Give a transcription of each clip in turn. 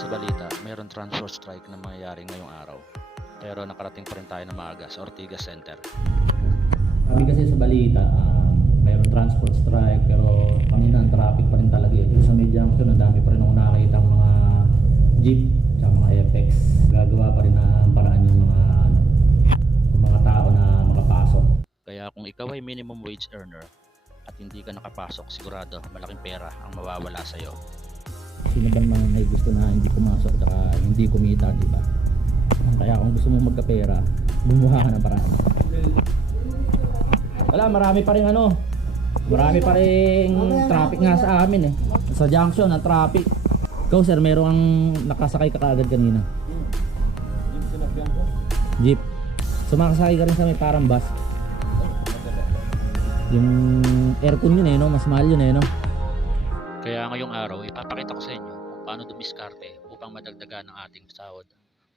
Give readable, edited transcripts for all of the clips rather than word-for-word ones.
sa balita, mayroon transport strike na mangyayari ngayong araw. Pero nakarating pa rin tayo na maaga sa Ortigas Center. Sabi kasi sa balita, mayroon transport strike pero kanina ang traffic pa rin talaga eh. Pero sa May Junction, ang dami pa rin ako nakakita ang mga jeep at mga FX. Gagawa pa rin ng paraan yung mga tao na makapasok. Kaya kung ikaw ay minimum wage earner at hindi ka nakapasok, sigurado malaking pera ang mawawala sa'yo. Sino ba naman may gusto na hindi pumasok at hindi kumita, di ba? Kaya kung gusto mo magkapera, gumawa ka ng paraan. Wala, marami pa rin marami pa rin traffic nga sa amin eh. Sa junction, ang traffic. Ikaw sir, meron kang nakasakay ka kaagad kanina? Jeep. Sumakasakay ka rin sa may parang bus. Yung aircon yun eh, no? Mas mahal yun eh, no? Kaya ngayong araw, ipapakita ko sa inyo kung paano dumiskarte upang madagdagan ang ating sahod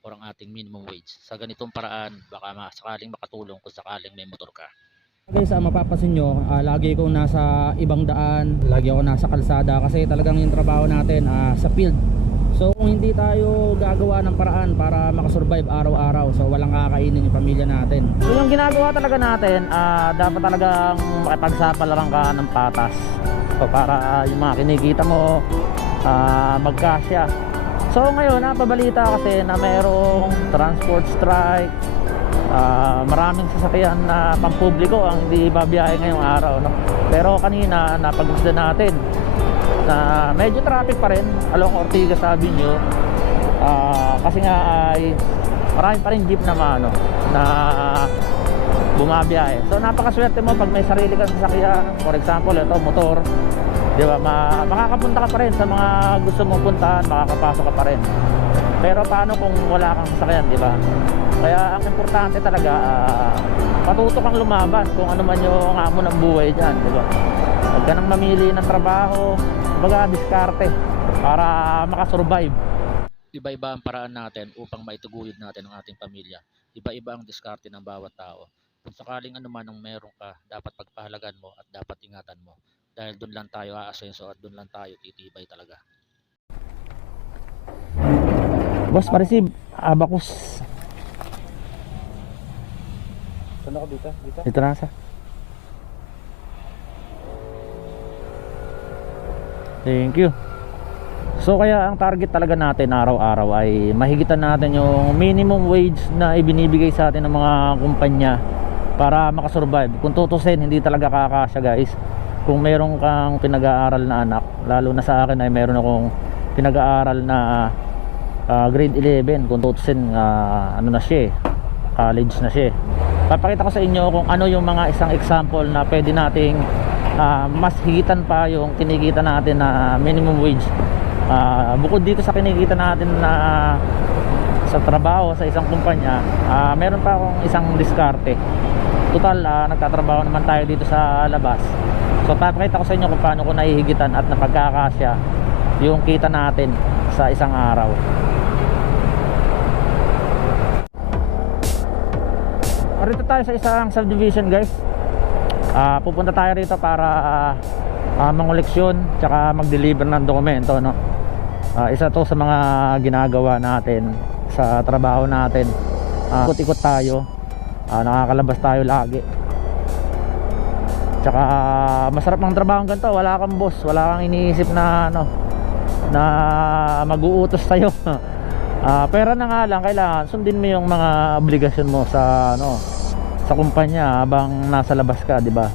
o ang ating minimum wage. Sa ganitong paraan, baka sakaling makatulong kung sakaling may motor ka. Guys, mapapansin nyo, lagi ko nasa ibang daan, lagi ako nasa kalsada kasi talagang yung trabaho natin sa field. So kung hindi tayo gagawa ng paraan para makasurvive araw-araw, so walang kakainin yung pamilya natin. So yung ginagawa talaga natin, dapat talagang makipagsapalaran ka ng patas. So para yung mga kinikita mo magkasya. So ngayon napabalita kasi na mayroong transport strike. Maraming sasakyan na pampubliko ang hindi babiyahe ngayong araw, no? Pero kanina napagmasdan natin na medyo traffic pa rin along Ortigas Avenue, kasi nga ay marami pa rin jeep na bumabiyahe. So napakaswerte mo pag may sarili kang sasakyan, for example ito motor, di ba, makakapunta ka pa rin sa mga gusto mong puntahan, makakapasok ka pa rin. Pero paano kung wala kang sasakyan, di ba? Kaya ang importante talaga, patuto kang lumaban kung ano man yung hamon ng buhay dyan, di ba? Huwag ka nang mamili ng trabaho, baga diskarte para makasurvive. Iba-iba ang paraan natin upang maituguyod natin ang ating pamilya. Iba-iba ang diskarte ng bawat tao. Kung sakaling anuman ang meron ka, dapat pagpahalagan mo at dapat ingatan mo. Dahil doon lang tayo aasenso at doon lang tayo titibay talaga. Boss, pa-receive Abacus. Saan ako dito? Dito na sa. Thank you. So kaya ang target talaga natin araw-araw ay mahigitan natin yung minimum wage na ibinibigay sa atin ng mga kumpanya para makasurvive. Kung tutusin, hindi talaga kakasya guys. Kung meron kang pinag-aaral na anak, lalo na sa akin ay meron akong pinag-aaral na grade 11. Kung tutusin, ano na siya, college na siya. Papakita ko sa inyo kung ano yung mga isang example na pwede nating mas higitan pa yung kinikita natin na minimum wage. Bukod dito sa kinikita natin na sa trabaho sa isang kumpanya, meron pa akong isang diskarte. Total, nagtatrabaho naman tayo dito sa labas. So papakita ko sa inyo kung paano ko nahihigitan at napagkakasya yung kita natin sa isang araw. Rito tayo sa isang subdivision guys. Pupunta tayo rito para mangoleksyon tsaka mag-deliver ng dokumento, no? Isa to sa mga ginagawa natin sa trabaho natin. Ikot-ikot tayo, nakakalabas tayo lagi. Tsaka masarap ang trabaho ganito, wala kang boss, wala kang iniisip na na mag-uutos sa'yo. Pera na nga lang, kailangan sundin mo yung mga obligasyon mo sa sa kumpanya habang nasa labas ka, di ba?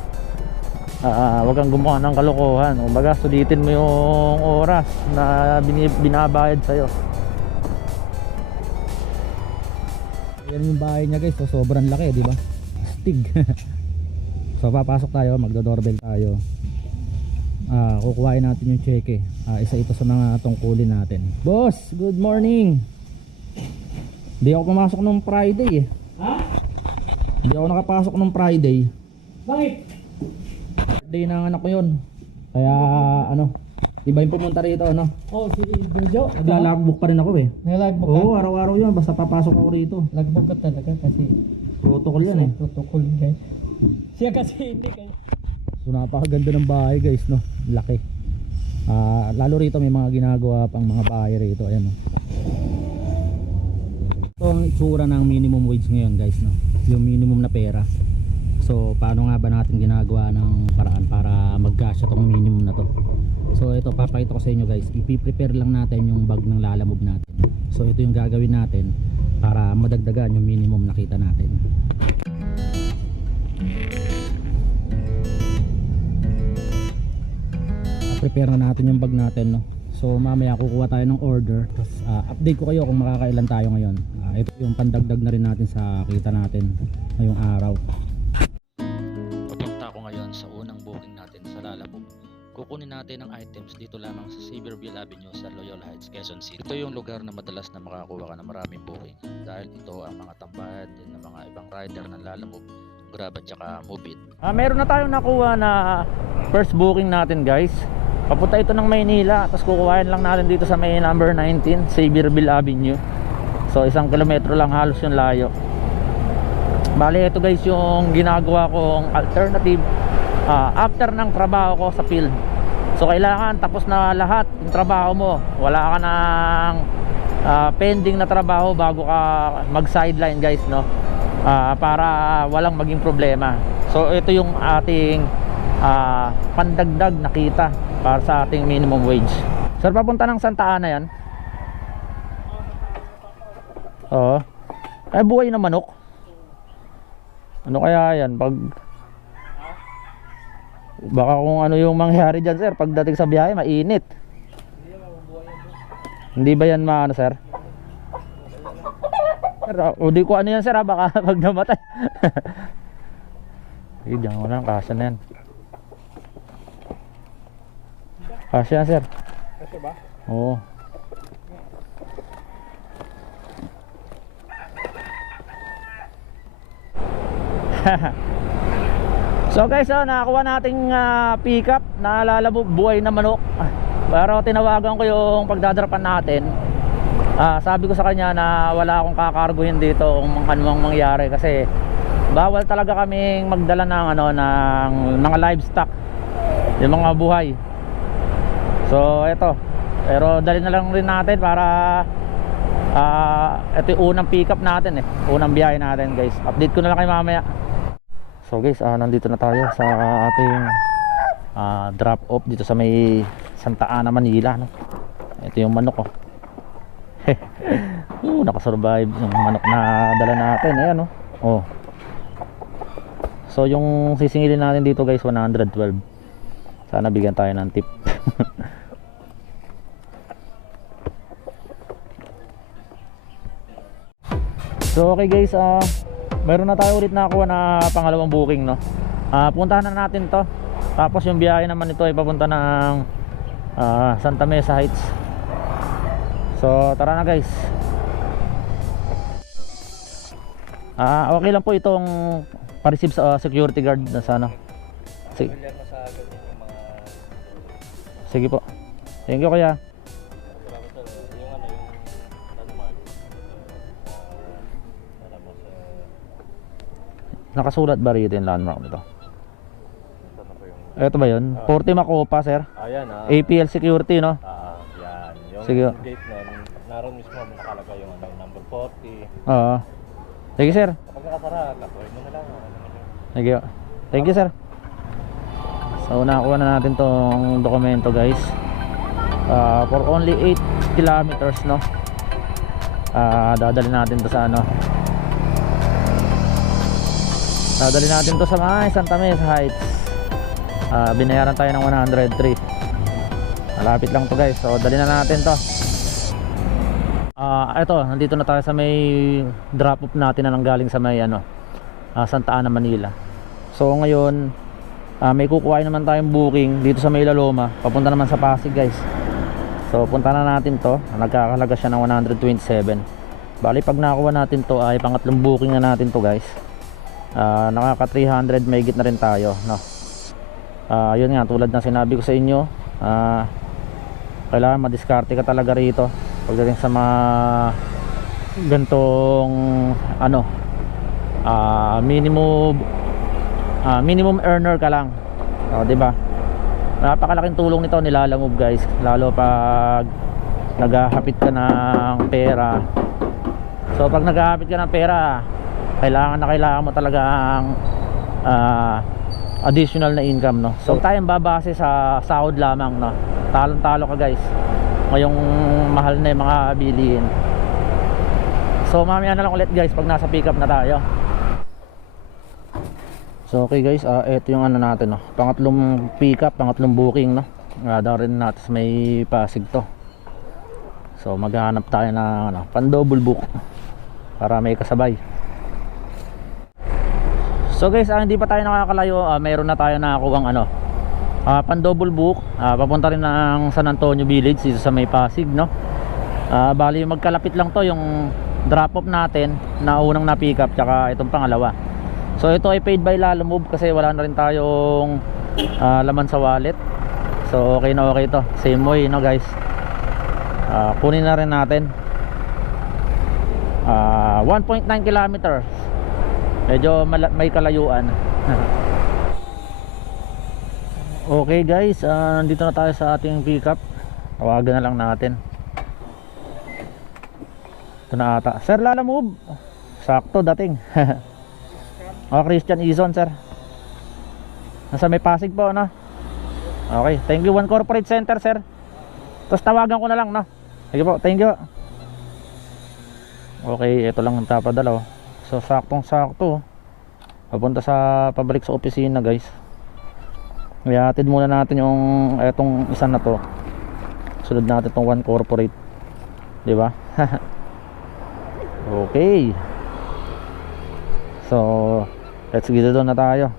Huwag kang gumawa ng kalokohan. Kumbaga, sulitin mo yung oras na binabayad sa'yo. Yan yung bahay niya guys, so sobrang laki, di ba? Astig. So papasok tayo, magdo-doorbell tayo. Kukuhain natin yung cheque. Isa ito sa mga tungkulin natin. Boss, good morning. Hindi ako pumasok nung Friday eh. Ha? Hindi ako nakapasok nung Friday. Bakit? Day ng anak ko yun. Kaya iba yung pumunta rito, Oh, si Jojo. Naglalagbook pa rin ako eh. Naglalagbook ka? Oo, araw-araw yun, basta papasok ako rito. Lagbog ka talaga kasi Protocol yan eh. protocol guys. Siya kasi hindi kayo. So napakaganda ng bahay guys, no? Laki. Lalo rito may mga ginagawa pang mga bahay rito. Ayan, no? Ito ang itsura ng minimum wage ngayon, guys, no? Yung minimum na pera. So paano nga ba natin ginagawa ng paraan para magkasya tong minimum na to? So ito, papakita ko sa inyo, guys. Ipi-prepare lang natin yung bag ng Lalamove natin. So ito yung gagawin natin para madagdagan yung minimum na kita natin. Prepare na natin yung bag natin, no? So mamaya kukuha tayo ng order. Tapos update ko kayo kung makakailan tayo ngayon. Ito yung pandagdag na rin natin sa kita natin ngayong araw. Papunta ako ngayon sa unang booking natin sa Lalamove. Kukunin natin ang items dito lamang sa Sevierville Avenue sa Loyola Heights, Quezon City. Ito yung lugar na madalas na makakuha ka ng maraming booking dahil ito ang mga tambahan din ng mga ibang rider ng Lalamove, Grab at saka Move It. Meron na tayong nakuha na first booking natin, guys. Papunta ito ng Maynila, tapos kukuhain lang natin dito sa may number 19, Sevierville Avenue. So 1 kilometro lang halos yung layo. Bali ito, guys, yung ginagawa kong alternative after ng trabaho ko sa field. So kailangan tapos na lahat yung trabaho mo, wala ka ng pending na trabaho bago ka mag sideline, guys, no? Para walang maging problema. So ito yung ating pandagdag na kita para sa ating minimum wage. Sir, papunta ng Santa Ana yan? Oo. Ay, buhay na manok. Ano kaya yan? Baka kung ano yung mangyari dyan, sir, pagdating sa biyahe, mainit. Hindi ba yan maano, sir? Sir, di ko ano yan, sir, baka pag namatay. Sige, diyan ko lang, kasya na yan. Kasya, sir. Kasya ba? Oo. So guys, nakakuha nating pick-up na Lalamove buhay na manok. Pero tinawagan ko yung pagdadrapan natin. Sabi ko sa kanya na wala akong kakarguhin dito kung anong mangyari kasi bawal talaga kaming magdala ng ng mga livestock, yung mga buhay. So eto, pero dali na lang rin natin para ito yung unang pick up natin unang biyahe natin, guys. Update ko na lang kayo mamaya. So guys, nandito na tayo sa ating drop off dito sa may Santa Ana, Manila, no? Ito yung manok, nakasurvive yung manok na dala natin. Ayan, no? So yung sisingilin natin dito, guys, 112. Sana bigyan tayo ng tip. So okay, guys, meron na tayo ulit nakakuha na pangalawang booking, no? Puntahan na natin to. Tapos yung biyahe naman ito ay papunta ng Santa Mesa Heights. So tara na, guys. Okay lang po itong pa-receive sa security guard na sana. Sige. Sige po. Thank you, kuya. Nakasulat ba rito yung landmark nito? Ito ba yun? 40 Macopa, sir? Ayan, APL Security, no? yan. Yung Sige. gate nun, naroon mismo nakalagay yung number 40. Oo. Sige, sir. Kapag nakasara, kakuhin mo na lang. Sige. Thank you, sir. So nakuha na natin tong dokumento, guys. For only 8 kilometers, no? Dadali natin to sa dadali natin to sa mga Santa Mesa Heights. Binayaran tayo ng 103. Malapit lang to, guys. So dali na natin to. Ito, nandito na tayo sa may drop off natin na nanggaling sa may Santa Ana, Manila. So ngayon, may kukuhain naman tayong booking dito sa may La Loma, papunta naman sa Pasig, guys. So punta na natin to. Nagkakalaga siya ng 127. Bali pag nakuha natin to ay pangatlong booking na natin to, guys. Nakaka 300 mahigit na rin tayo, no? Yun nga, tulad ng sinabi ko sa inyo, kailangan madiskarte ka talaga rito pagdating sa mga gantong minimum earner ka lang, di ba? napakalaking tulong nito, nilalamove guys, lalo pag naghahapit ka ng pera. So pag naghahapit ka ng pera, kailangan mo talagang additional na income, no? So tayong babase sa sahod lamang, no? Talong-talo ka guys ngayong mahal na yung mga bilihin. So mamaya na lang ulit guys pag nasa pick up na tayo. So okay guys, ito yung ano natin, no? Pangatlong pick up, pangatlong booking, no? Rin natin sa may Pasig to. So maghahanap tayo ng ano, pan double book para may kasabay. So guys, hindi pa tayo nakakalayo, mayroon na tayo nakakuhang ano, pan double book, papunta rin ng San Antonio Village dito sa may Pasig, no? Bali magkalapit lang to yung drop off natin na unang na pick up tsaka itong pangalawa. So ito ay paid by Lalamove kasi wala na rin tayong laman sa wallet. So okay na okay to, same way, no guys. Kunin na rin natin 1.9 kilometers, medyo may kalayuan. Okay guys, nandito na tayo sa ating pickup. Tawagan na lang natin. Ito na ata. Sir, Lalamove. Sakto dating. Christian Izon sir, nasa may Pasig po, no? Okay, thank you. One Corporate Center sir. Tapos tawagan ko na lang, no? Sige po, thank you. Okay, ito lang ang tapadala, oh. So saktong sakto, papunta sa pabalik sa opisina guys. Ihatid muna natin yung etong isa na to, sunod natin itong One Corporate, di ba? Okay, so let's get doon na tayo.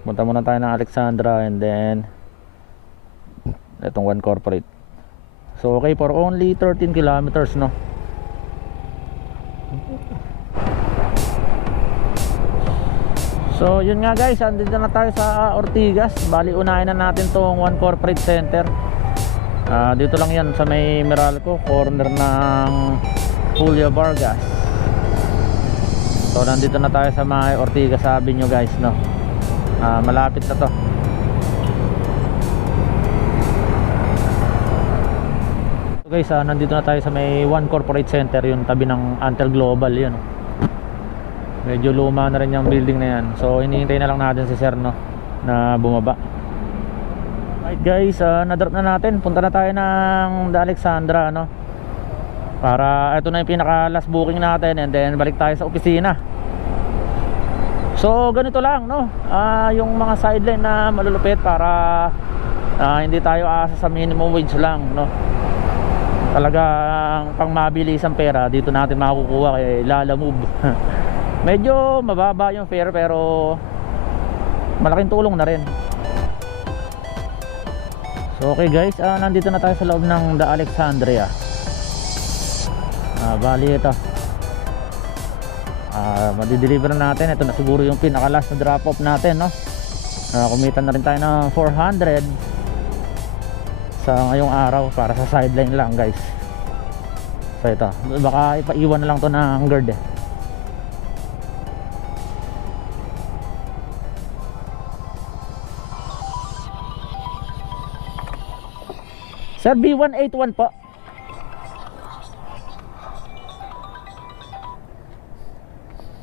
Punta muna tayo ng Alexandra and then etong One Corporate. So okay, for only 13 kilometers, no? So yun nga guys, andito na tayo sa Ortigas. Bali unahin na natin tong One Corporate Center. Dito lang yan sa may Meralco, corner ng Julio Vargas. So nandito na tayo sa may Ortigas Avenue guys, no? Malapit na to. So guys, nandito na tayo sa may One Corporate Center, yung tabi ng Antel Global yun. Medyo luma na rin yung building na yan. So hinihintay na lang natin si sir, no, na bumaba. Right guys, na-drop na natin. Punta na tayo ng The Alexandra, no? Para ito na yung pinaka last booking natin and then balik tayo sa opisina. So ganito lang, no? Yung mga sideline na malulupit para hindi tayo asa sa minimum wage lang, no? Talagang pang mabilis ang pera dito natin makukuha kay Lalamove. Medyo mababa yung fare pero malaking tulong na rin. So okay guys, nandito na tayo sa loob ng The Alexandria. Bali ito, madideliver na natin. Ito na siguro yung pinaka last na drop off natin, no? Kumita na rin tayo ng 400 sa ngayong araw para sa sideline lang guys. So ito, baka ipaiwan na lang to ng guard eh. Sir, B181 po.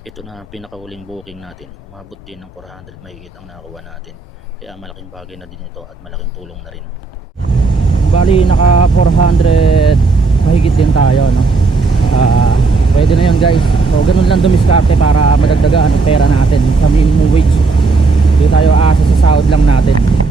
Ito na ang pinakahuling booking natin. Umabot din ng 400 mahigit ang nakuha natin. Kaya malaking bagay na din ito at malaking tulong na rin. Bali naka 400 mahigit din tayo, no? Pwede na yun guys. So ganun lang dumiskarte para madagdagan ang pera natin sa minimum wage. Hindi tayo asa sa sahod lang natin.